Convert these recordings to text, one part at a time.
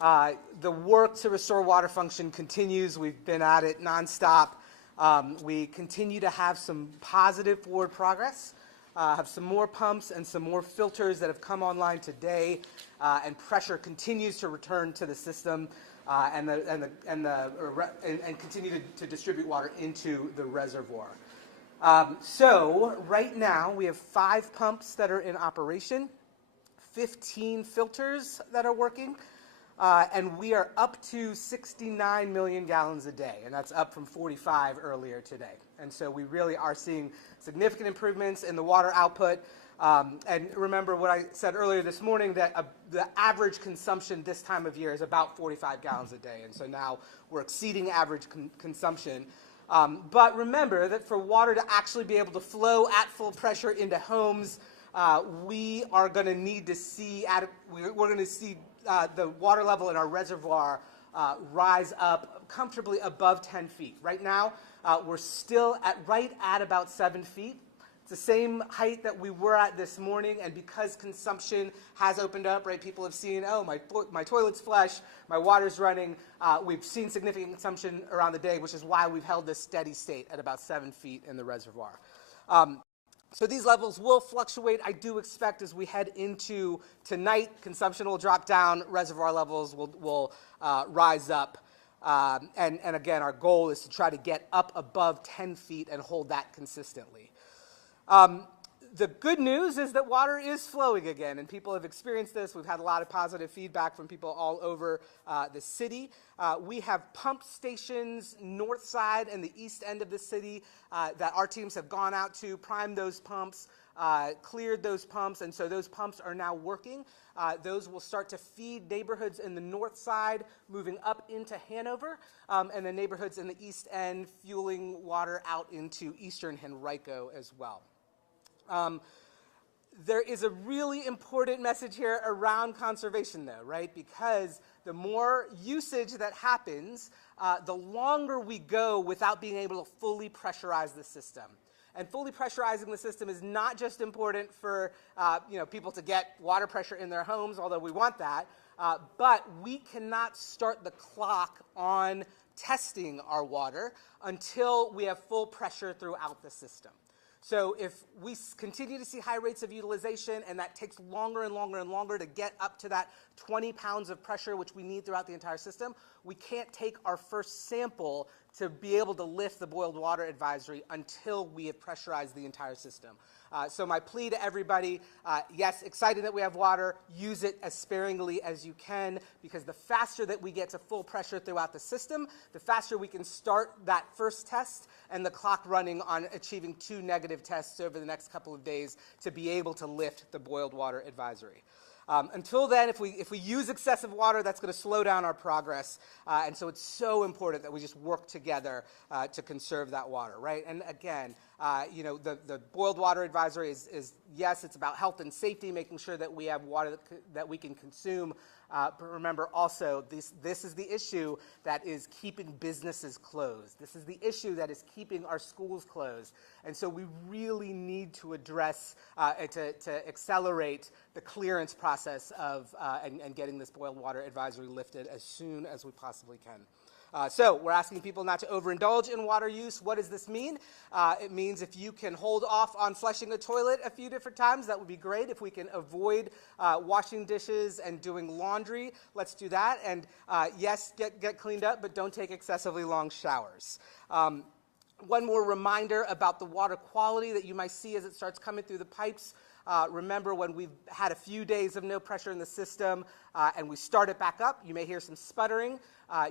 The work to restore water function continues. We've been at it nonstop. We continue to have some positive forward progress, have some more pumps and some more filters that have come online today, and pressure continues to return to the system and continue to distribute water into the reservoir. So right now we have 5 pumps that are in operation, 15 filters that are working, and we are up to 69 million gallons a day, and that's up from 45 earlier today. And so we really are seeing significant improvements in the water output. And remember what I said earlier this morning, that the average consumption this time of year is about 45 gallons a day, and so now we're exceeding average consumption. But remember that for water to actually be able to flow at full pressure into homes, we are going to need to see we're going to see the water level in our reservoir rise up comfortably above 10 feet. Right now, we're still right at about 7 feet. It's the same height that we were at this morning, and because consumption has opened up, right, people have seen, oh, my toilet's flush, my water's running. We've seen significant consumption around the day, which is why we've held this steady state at about 7 feet in the reservoir. So these levels will fluctuate. I do expect as we head into tonight, consumption will drop down, reservoir levels will rise up. And again, our goal is to try to get up above 10 feet and hold that consistently. The good news is that water is flowing again, and people have experienced this. We've had a lot of positive feedback from people all over the city. We have pump stations north side and the east end of the city that our teams have gone out to, primed those pumps, cleared those pumps, and so those pumps are now working. Those will start to feed neighborhoods in the north side, moving up into Hanover, and the neighborhoods in the east end fueling water out into eastern Henrico as well. There is a really important message here around conservation, though, right? Because the more usage that happens, the longer we go without being able to fully pressurize the system. And fully pressurizing the system is not just important for people to get water pressure in their homes, although we want that, but we cannot start the clock on testing our water until we have full pressure throughout the system. So if we continue to see high rates of utilization and that takes longer and longer and longer to get up to that 20 pounds of pressure, which we need throughout the entire system, we can't take our first sample to be able to lift the boiled water advisory until we have pressurized the entire system. So my plea to everybody, yes, excited that we have water, use it as sparingly as you can, because the faster that we get to full pressure throughout the system, the faster we can start that first test and the clock running on achieving 2 negative tests over the next couple of days to be able to lift the boiled water advisory. Until then, if we use excessive water, that's going to slow down our progress, and so it's so important that we just work together to conserve that water, right? And again, the boiled water advisory is yes, it's about health and safety, making sure that we have water that we can consume. But remember also, this is the issue that is keeping businesses closed. This is the issue that is keeping our schools closed. And so we really need to address, to accelerate the clearance process of and getting this boiled water advisory lifted as soon as we possibly can. So we're asking people not to overindulge in water use. What does this mean? It means if you can hold off on flushing the toilet a few different times, that would be great. If we can avoid washing dishes and doing laundry, let's do that. And yes, get cleaned up, but don't take excessively long showers. One more reminder about the water quality that you might see as it starts coming through the pipes. Remember, when we've had a few days of no pressure in the system and we start it back up, you may hear some sputtering.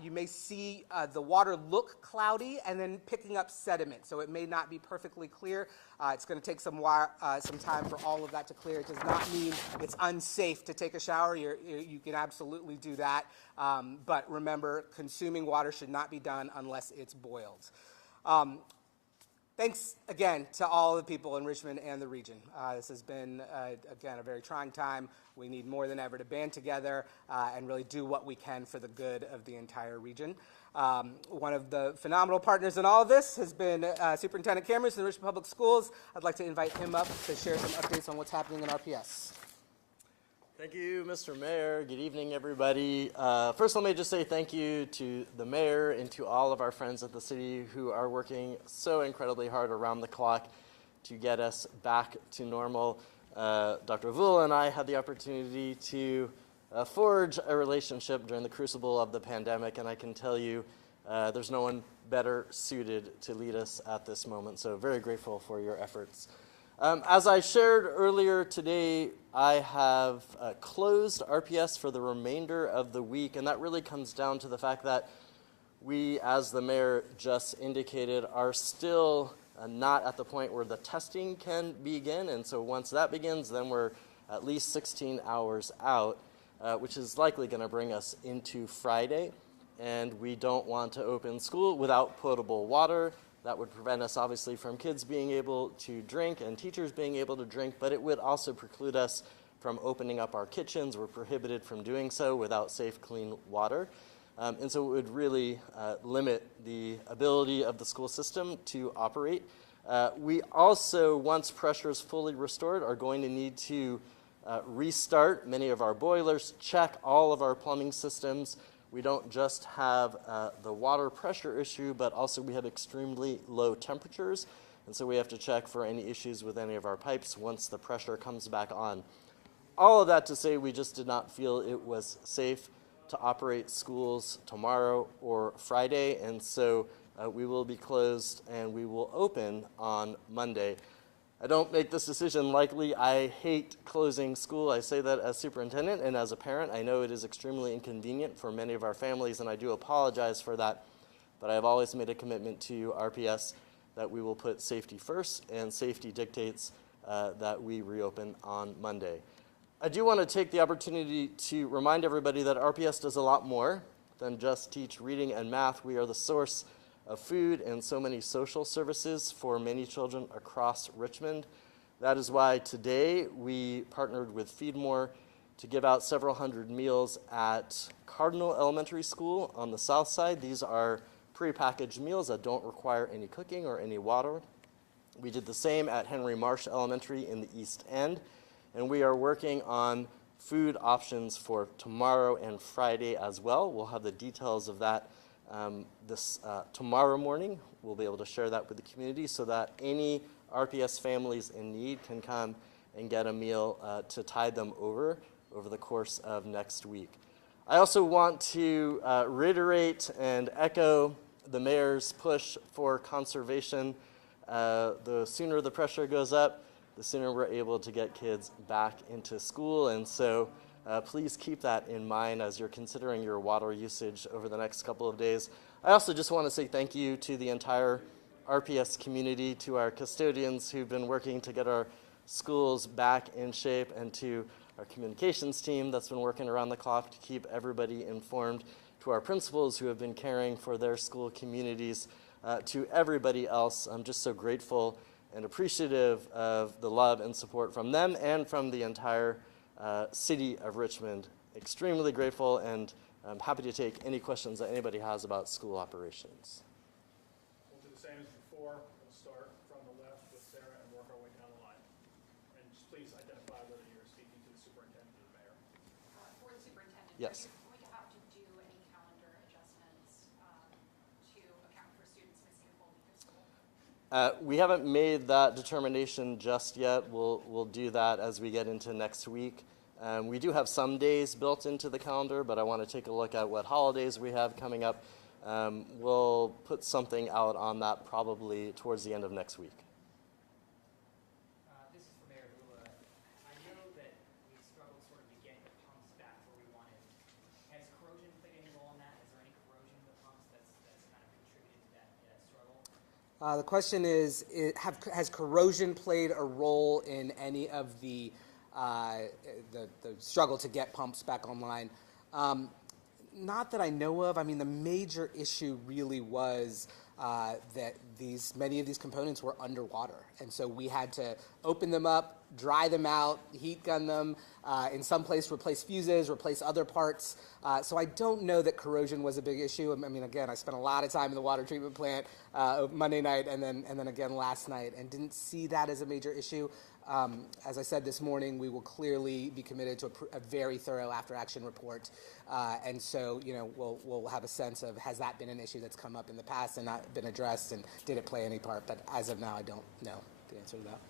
You may see the water look cloudy and then picking up sediment, so it may not be perfectly clear. It's going to take some time for all of that to clear. It does not mean it's unsafe to take a shower. You can absolutely do that, but remember, consuming water should not be done unless it's boiled. Thanks again to all the people in Richmond and the region. This has been, again, a very trying time. We need more than ever to band together and really do what we can for the good of the entire region. One of the phenomenal partners in all of this has been Superintendent Kamras in the Richmond Public Schools. I'd like to invite him up to share some updates on what's happening in RPS. Thank you, Mr. Mayor. Good evening, everybody. First, let me just say thank you to the mayor and to all of our friends at the city who are working so incredibly hard around the clock to get us back to normal. Dr. Avula and I had the opportunity to forge a relationship during the crucible of the pandemic, and I can tell you there's no one better suited to lead us at this moment, so very grateful for your efforts. As I shared earlier today, I have closed RPS for the remainder of the week, and that really comes down to the fact that we, as the mayor just indicated, are still not at the point where the testing can begin, and so once that begins, then we're at least 16 hours out, which is likely going to bring us into Friday, and we don't want to open school without potable water. That would prevent us, obviously, from kids being able to drink and teachers being able to drink, but it would also preclude us from opening up our kitchens. We're prohibited from doing so without safe, clean water. And so it would really limit the ability of the school system to operate. We also, once pressure is fully restored, are going to need to restart many of our boilers, check all of our plumbing systems. We don't just have the water pressure issue, but also we have extremely low temperatures, and so we have to check for any issues with any of our pipes once the pressure comes back on. All of that to say we just did not feel it was safe to operate schools tomorrow or Friday, and so we will be closed and we will open on Monday. I don't make this decision lightly. I hate closing school. I say that as superintendent and as a parent. I know it is extremely inconvenient for many of our families, and I do apologize for that. But I have always made a commitment to RPS that we will put safety first, and safety dictates that we reopen on Monday. I do want to take the opportunity to remind everybody that RPS does a lot more than just teach reading and math. We are the source of food and so many social services for many children across Richmond. That is why today we partnered with Feed More to give out several hundred meals at Cardinal Elementary School on the south side. These are prepackaged meals that don't require any cooking or any water. We did the same at Henry Marsh Elementary in the East End, and we are working on food options for tomorrow and Friday as well. We'll have the details of that tomorrow morning. We'll be able to share that with the community so that any RPS families in need can come and get a meal to tide them over the course of next week. I also want to reiterate and echo the mayor's push for conservation. The sooner the pressure goes up, the sooner we're able to get kids back into school, and so please keep that in mind as you're considering your water usage over the next couple of days. I also just want to say thank you to the entire RPS community, to our custodians who've been working to get our schools back in shape, and to our communications team that's been working around the clock to keep everybody informed, to our principals who have been caring for their school communities, to everybody else. I'm just so grateful and appreciative of the love and support from them and from the entire city of Richmond. Extremely grateful, and I'm happy to take any questions that anybody has about school operations. We'll do the same as before. We'll start from the left with Sarah and work our way down the line. And just please identify whether you're speaking to the superintendent or the mayor. For the superintendent, Yes. are you going to have to do any calendar adjustments to account for students missing a full week of school? We haven't made that determination just yet. We'll do that as we get into next week. We do have some days built into the calendar, but I want to take a look at what holidays we have coming up. We'll put something out on that probably towards the end of next week. This is for Mayor Avula. I know that we struggled sort of to get the pumps back where we wanted. Has corrosion played any role in that? Is there any corrosion in the pumps that's kind of contributed to that struggle? The question is, has corrosion played a role in any of the struggle to get pumps back online? Not that I know of. I mean, the major issue really was that many of these components were underwater, and so we had to open them up, dry them out, heat gun them, in some place replace fuses, replace other parts. So I don't know that corrosion was a big issue. I mean, again, I spent a lot of time in the water treatment plant Monday night and then again last night, and didn't see that as a major issue. As I said this morning, we will clearly be committed to a very thorough after-action report, and so we'll have a sense of, has that been an issue that's come up in the past and not been addressed, and did it play any part? But as of now, I don't know the answer to that.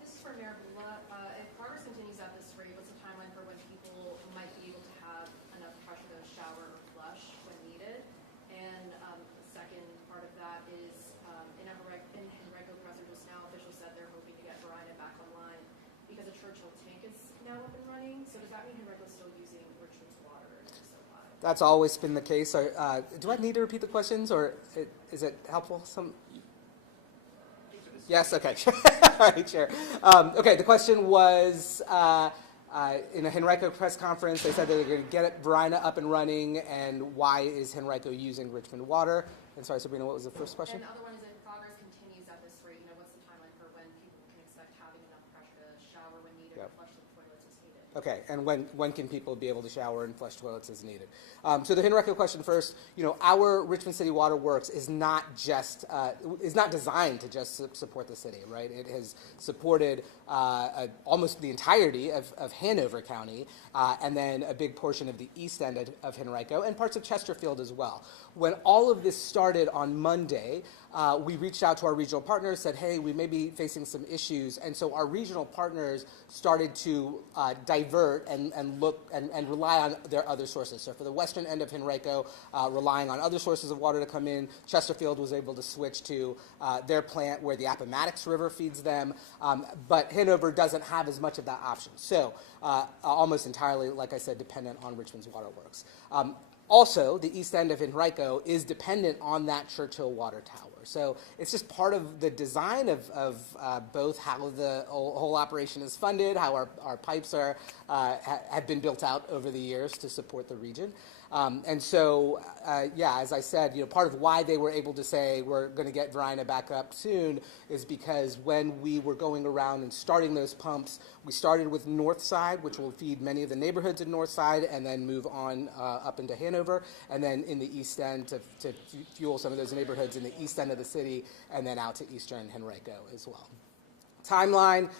This is for Mayor Avula. If progress continues at this rate, what's the timeline for when people might be able to have enough pressure to shower or flush when needed? And the second part of that is, in Henrico Presser just now, officials said they're hoping to get Verina back online because the Churchill tank is now up and running. So does that mean Henrico's still using Richmond's water? And if so, why? That's always been the case. Do I need to repeat the questions, or is it helpful? Yes, okay. All right, Chair. Okay, the question was, in a Henrico press conference, they said that they're going to get Verina up and running, and why is Henrico using Richmond water? And sorry, Sabrina, what was the first question? And the other one is, if progress continues at this rate, what's the timeline for when people can expect having enough pressure to shower when needed or flush the toilets as needed? Okay, and when can people be able to shower and flush toilets as needed? So the Henrico question first. Our Richmond City Water Works is not designed to just support the city, right? It has supported almost the entirety of Hanover County, and then a big portion of the east end of Henrico, and parts of Chesterfield as well. When all of this started on Monday, we reached out to our regional partners, said, hey, we may be facing some issues, and so our regional partners started to divert and look and rely on their other sources. So for the western end of Henrico, relying on other sources of water to come in, Chesterfield was able to switch to their plant where the Appomattox River feeds them, but Hanover doesn't have as much of that option. So almost entirely, like I said, dependent on Richmond's Water Works. Also, the east end of Henrico is dependent on that Churchill water tower. So it's just part of the design of both how the whole operation is funded, how our pipes have been built out over the years to support the region. And so, as I said, part of why they were able to say we're going to get Verina back up soon is because when we were going around and starting those pumps, we started with North Side, which will feed many of the neighborhoods in North Side, and then move on up into Hanover, and then in the East End to fuel some of those neighborhoods in the East End of the city, and then out to Eastern Henrico as well. Timeline.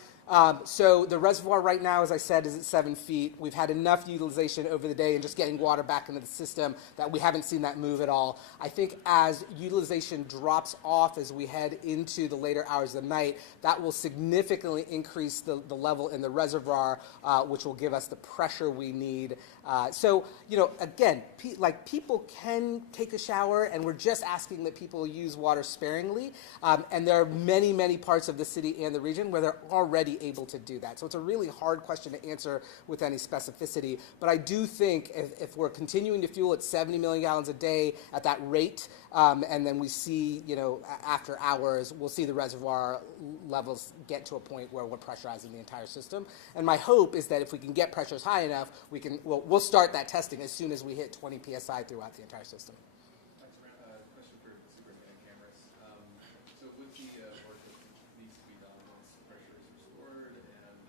So the reservoir right now, as I said, is at 7 feet. We've had enough utilization over the day and just getting water back into the system that we haven't seen that move at all. I think as utilization drops off as we head into the later hours of the night, that will significantly increase the level in the reservoir, which will give us the pressure we need. So, again, people can take a shower, and we're just asking that people use water sparingly. And there are many, many parts of the city and the region where they're already able to do that. So it's a really hard question to answer with any specificity. But I do think if we're continuing to fuel at 70 million gallons a day at that rate, and then we see, after hours, we'll see the reservoir levels get to a point where we're pressurizing the entire system. And my hope is that if we can get pressures high enough, we'll start that testing as soon as we hit 20 PSI throughout the entire system. Thanks, Grant. Question for Superintendent Kamras. So with the work that needs to be done once the pressure is restored and incoming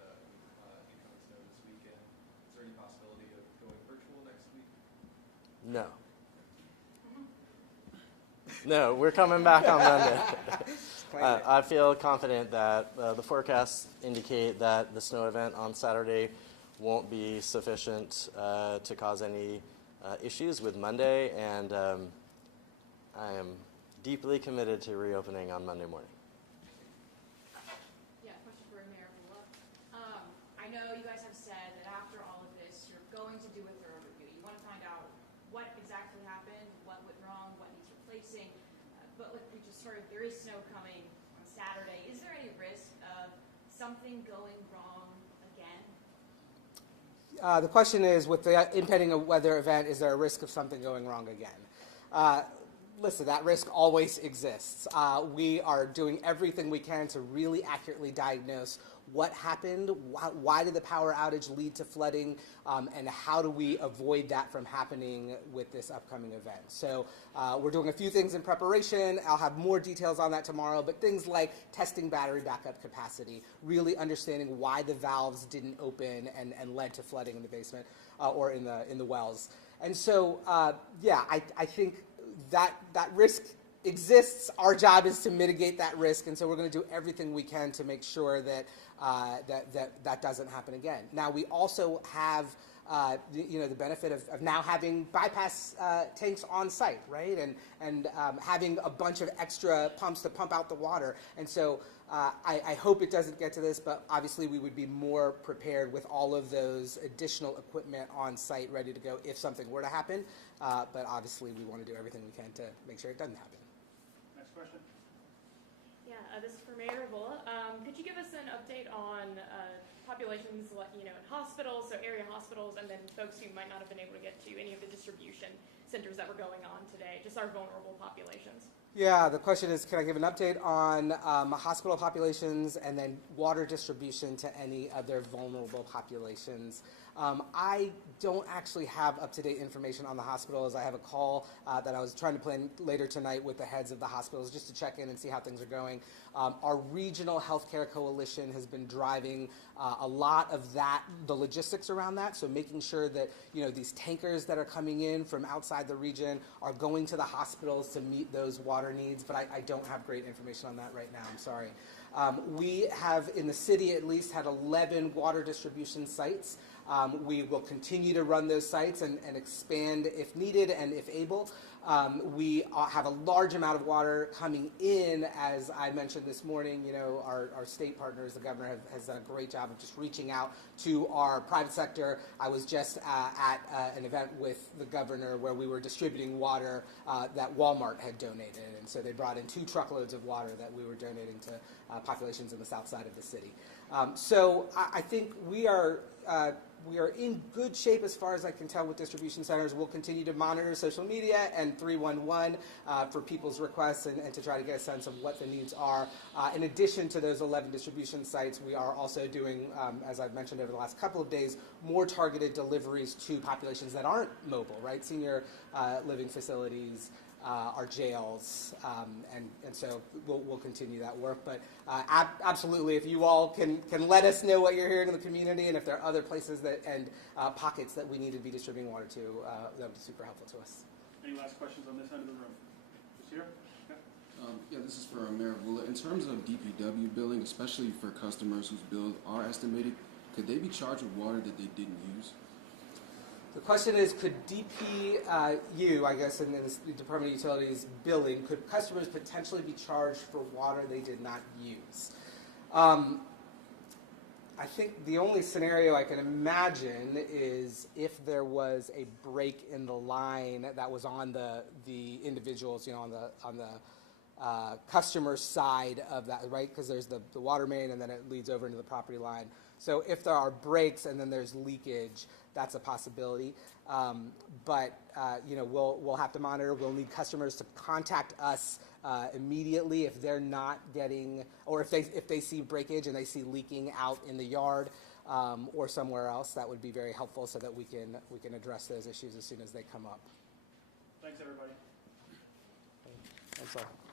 snow this weekend, is there any possibility of going virtual next week? No. No, we're coming back on Monday. I feel confident that the forecasts indicate that the snow event on Saturday won't be sufficient to cause any issues with Monday, and I am deeply committed to reopening on Monday morning. Yeah, question for Mayor Avula. I know you guys have said that after all of this, you're going to do a thorough review. You want to find out what exactly happened, what went wrong, what needs replacing. But like we just heard, there is snow coming on Saturday. Is there any risk of something going wrong again? The question is, with the impending weather event, is there a risk of something going wrong again? Listen, that risk always exists. We are doing everything we can to really accurately diagnose what happened, why did the power outage lead to flooding, and how do we avoid that from happening with this upcoming event. So we're doing a few things in preparation. I'll have more details on that tomorrow, but things like testing battery backup capacity, really understanding why the valves didn't open and led to flooding in the basement or in the wells. And so, I think that risk exists. Our job is to mitigate that risk, and so we're going to do everything we can to make sure that that doesn't happen again. Now, we also have the benefit of now having bypass tanks on site, right, and having a bunch of extra pumps to pump out the water. And so I hope it doesn't get to this, but obviously we would be more prepared with all of those additional equipment on site ready to go if something were to happen. But obviously we want to do everything we can to make sure it doesn't happen. Next question. Yeah, this is for Mayor Avula. Could you give us an update on populations, in hospitals, so area hospitals, and then folks who might not have been able to get to any of the distribution centers that were going on today, just our vulnerable populations? Yeah, the question is, can I give an update on hospital populations and then water distribution to any other vulnerable populations? I don't actually have up-to-date information on the hospitals. I have a call that I was trying to plan later tonight with the heads of the hospitals just to check in and see how things are going. Our regional healthcare coalition has been driving a lot of the logistics around that, so making sure that these tankers that are coming in from outside the region are going to the hospitals to meet those water needs, but I don't have great information on that right now, I'm sorry. We have, in the city at least, had 11 water distribution sites. We will continue to run those sites and expand if needed and if able. We have a large amount of water coming in, as I mentioned this morning. Our state partners, the governor, has done a great job of just reaching out to our private sector. I was just at an event with the governor where we were distributing water that Walmart had donated, and so they brought in 2 truckloads of water that we were donating to populations in the south side of the city. So I think we are in good shape as far as I can tell with distribution centers. We'll continue to monitor social media and 311 for people's requests and to try to get a sense of what the needs are. In addition to those 11 distribution sites, we are also doing, as I've mentioned over the last couple of days, more targeted deliveries to populations that aren't mobile, right? Senior living facilities, our jails, and so we'll continue that work. But absolutely, if you all can let us know what you're hearing in the community, and if there are other places and pockets that we need to be distributing water to, that would be super helpful to us. Any last questions on this end of the room? Just here? Yeah, this is for Mayor Avula. In terms of DPW billing, especially for customers whose bills are estimated, could they be charged with water that they didn't use? The question is, could DPU, I guess, in the Department of Utilities billing, could customers potentially be charged for water they did not use? I think the only scenario I can imagine is if there was a break in the line that was on the individuals, on the customer side of that, right? Because there's the water main and then it leads over into the property line. So if there are breaks and then there's leakage, that's a possibility. But we'll have to monitor. We'll need customers to contact us immediately if they're not getting, or if they see breakage and they see leaking out in the yard or somewhere else. That would be very helpful so that we can address those issues as soon as they come up. Thanks, everybody. Thanks all.